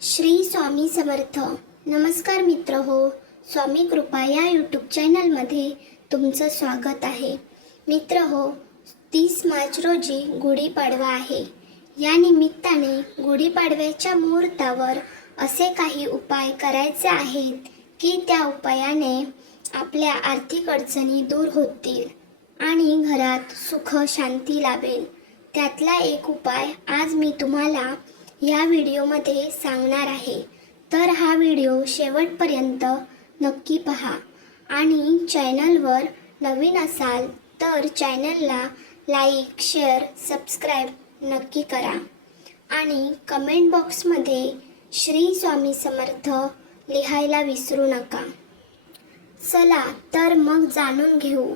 श्री स्वामी समर्थ. नमस्कार मित्र हो, स्वामी कृपा या यूट्यूब चॅनलमध्ये तुमचं स्वागत आहे. मित्र हो, 30 मार्च रोजी गुढीपाडवा आहे. या निमित्ताने गुढीपाडव्याच्या मुहूर्तावर असे काही उपाय करायचे आहेत की त्या उपायाने आपल्या आर्थिक अडचणी दूर होतील आणि घरात सुख शांती लाभेल. त्यातला एक उपाय आज मी तुम्हाला या व्हिडिओमध्ये सांगणार आहे. तर हा व्हिडिओ शेवटपर्यंत नक्की पहा आणि चॅनलवर नवीन असाल तर चॅनलला लाईक, शेअर, सबस्क्राईब नक्की करा आणि कमेंट बॉक्समध्ये श्री स्वामी समर्थ लिहायला विसरू नका. चला तर मग जाणून घेऊ.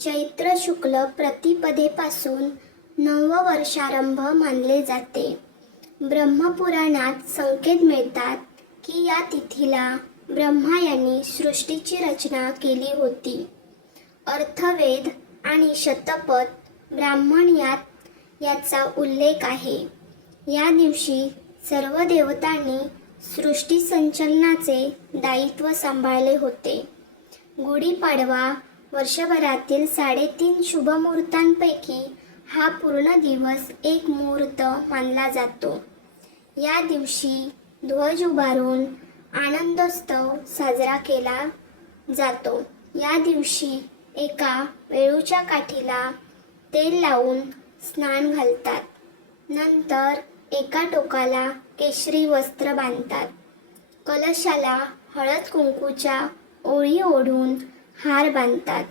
चैत्र शुक्ल प्रतिपदेपासून नववर्षारंभ मानले जाते. ब्रह्मपुराणात संकेत मिळतात की या तिथीला ब्रह्मा यांनी सृष्टीची रचना केली होती. अर्थवेद आणि शतपथ ब्राह्मण याचा उल्लेख आहे. या दिवशी सर्व देवतांनी सृष्टी संचलनाचे दायित्व सांभाळले होते. गुढीपाडवा वर्षभरातील 3.5 शुभमुहूर्तांपैकी हा पूर्ण दिवस एक मुहूर्त मानला जातो. या दिवशी ध्वज उभारून आनंदोत्सव साजरा केला जातो. या दिवशी एका वेळूच्या काठीला तेल लावून स्नान घालतात. नंतर एका टोकाला केशरी वस्त्र बांधतात. कलशाला हळद कुंकूच्या ओळी ओढून हार बांधतात.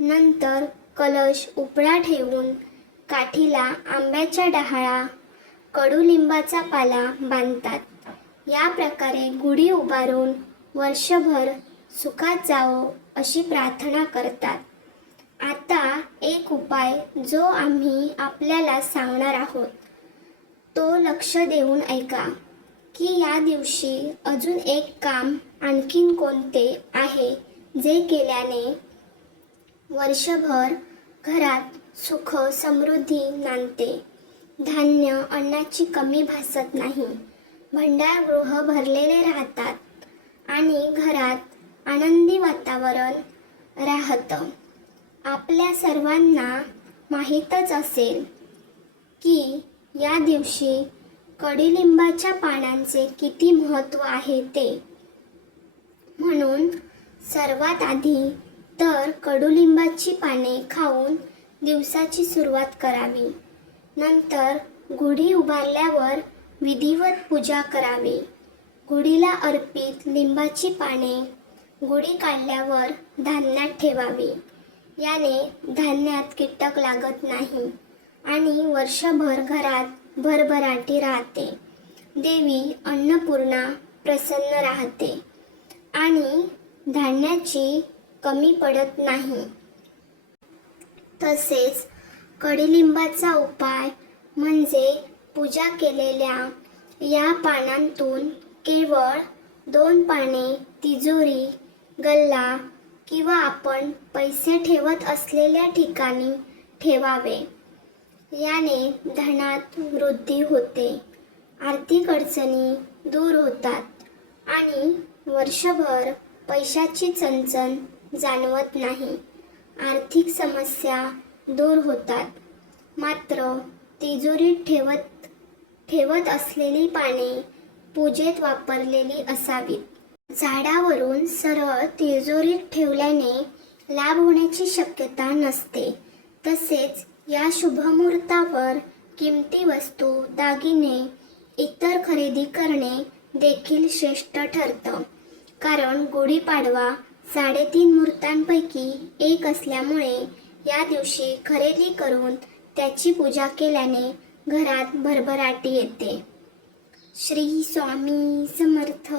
नंतर कलश उपडा ठेवून काठीला आंब्याच्या डहाळा, कडुलिंबाचा पाला बांधतात. या प्रकारे गुढी उभारून वर्षभर सुखात जावो अशी प्रार्थना करतात. आता एक उपाय जो आम्ही आपल्याला सांगणार आहोत तो लक्ष देऊन ऐका की या दिवशी अजून एक काम आणखीन कोणते आहे जे केल्याने वर्षभर घरात सुख समृद्धी नांदते. धान्य अन्नाची कमी भासत नाही. भंडारगृह भरलेले राहतात आणि घरात आनंदी वातावरण राहतं. आपल्या सर्वांना माहीतच असेल की या दिवशी कडुलिंबाच्या पानांचे किती महत्त्व आहे ते. म्हणून सर्वात आधी तर कडुलिंबाची पाने खाऊन दिवसाची सुरुवात करावी. नंतर गुढी उभारल्यावर विधिवत पूजा करावी. गुढीला अर्पित लिंबाची पाने गुढी काढल्यावर धान्यात ठेवावी. याने धान्यात कीटक लागत नाही आणि वर्षभर घरात भरभराटी राहते. देवी अन्नपूर्णा प्रसन्न राहते आणि धान्याची कमी पडत नाही. तसेच कडुलिंबाचा उपाय म्हणजे पूजा केलेल्या या पानांतून केवळ 2 पाने तिजोरी, गल्ला किंवा आपण पैसे ठेवत असलेल्या ठिकाणी ठेवावे. याने धनात वृद्धी होते, आर्थिक अडचणी दूर होतात आणि वर्षभर पैशाची चणचण जाणवत नाही. आर्थिक समस्या दूर होतात. मात्र तिजोरीत ठेवत असलेली पाने पूजेत वापरलेली असावीत. झाडावरून सरळ तिजोरीत ठेवल्याने लाभ होण्याची शक्यता नसते. तसेच या शुभमुहूर्तावर किमती वस्तू, दागिने इतर खरेदी करणे देखील श्रेष्ठ ठरतं. कारण गुढीपाडवा 3.5 मुहूर्तांपैकी एक असल्यामुळे या दिवशी खरेदी करून त्याची पूजा केल्याने घरात भरभराटी येते. श्री स्वामी समर्थ.